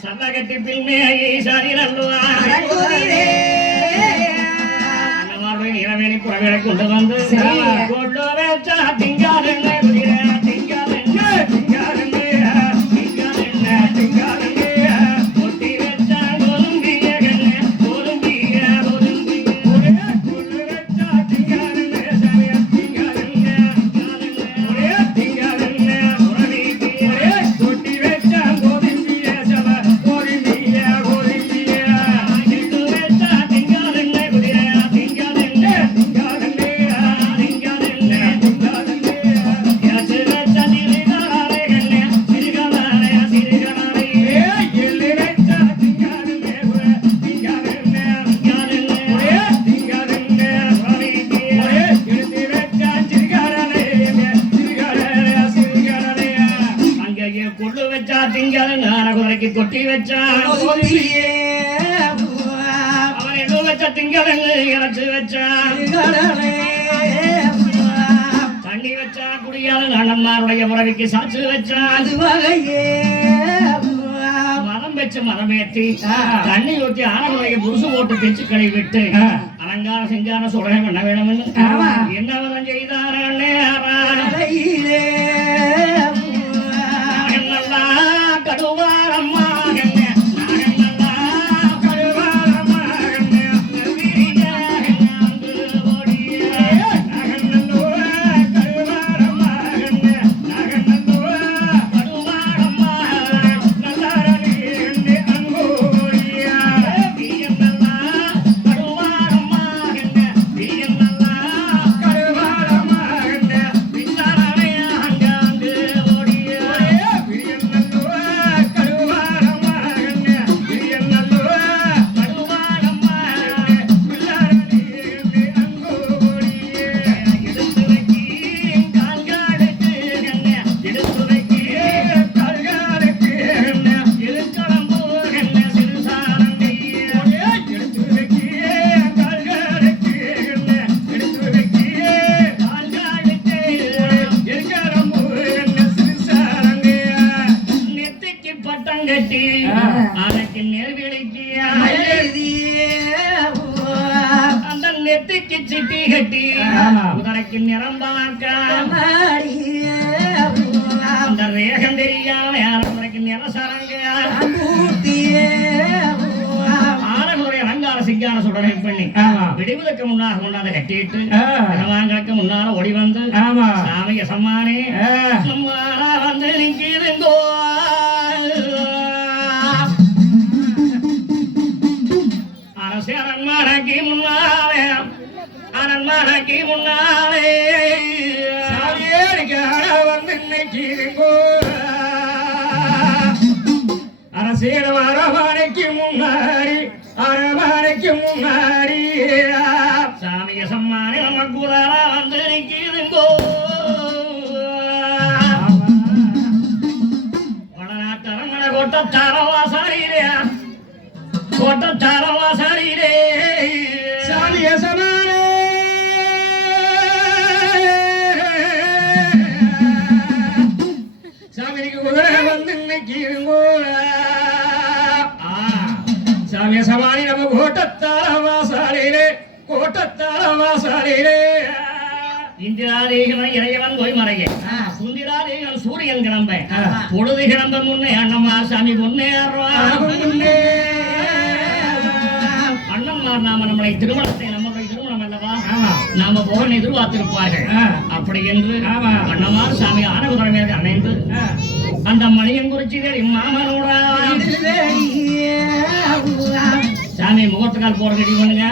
சல்லகட்டி பின்னே சரி நல்லுவா இரவேணி புறவேலை கொண்டு வந்து கொண்டு வச்சா திங்காது கொட்டி வச்சான் அவன் எடு வச்ச திங்களு இறச்சு வச்சான் தண்ணி வச்சா குடியால அண்ணன்மாருடைய முறவிக்கு சாச்சு வச்சான் மரம் வச்சு மரமேற்றி தண்ணி ஊற்றி ஆனவருடைய புருசு போட்டு பிச்சு கழுவி விட்டு அலங்கார செஞ்சான சொல்றேன் பண்ண வேணும்னு என்ன செய்தார கடுவாரம்மா அந்த நெத்திக்கு சிட்டி கட்டி உதரைக்கு நிரம்பாக்க அந்த ரேகம் தெரியாம யாருக்கு நிறசரங்க ஆனவருடைய அலங்கார சிங்கார சுடனை பண்ணி விடுவதற்கு முன்னாக கொண்டாந்து கட்டிட்டு பகவான்களுக்கு முன்னால ஓடி வந்து சாமிய சம்மானே சம்மானா வந்து நிற்கிறங்கோ அரண்மனைக்கு முன்னாலே அரண்மனைக்கு முன்னாலே வந்து நிற்கிறங்கோ அரசியல் அரமனைக்கு முன்னாடி அரமனைக்கு முன்னாடி சாமிய சம்மானி நம்ம குதிரை வந்து நிற்கிறங்கோ வடநாட்டரங்கன கொட்டத்தாரவாசாரியிலே கொட்டத்தாரவாசாரியிலே சாமிய சமானே சாமிக்கு குதிரை வந்து நிற்கிறங்கோ சாமிய சமானி நம்ம கோட்டத்தாரவாசாரியிலே கோட்டத்தாரவாசாரியிலே இந்திராதேகன் இறையவன் போய்மறைய சுந்திராதேகன் சூரியன் கிளம்ப பொழுது கிளம்ப முன்னே அண்ணம்மா சாமி முன்னே அண்ணன்மார் நாம நம்மளை திருமணத்தை நம்மளுடைய திருமணம் அல்லவா நாம போக எதிர்பார்த்திருப்பார்கள் அப்படி என்று அண்ணமார் சாமி ஆனகுதிரை அணைந்து அந்த மணியன் குறிச்சி மாமனோட சாமி முகத்துக்கால் போற ரெடி பண்ணுங்க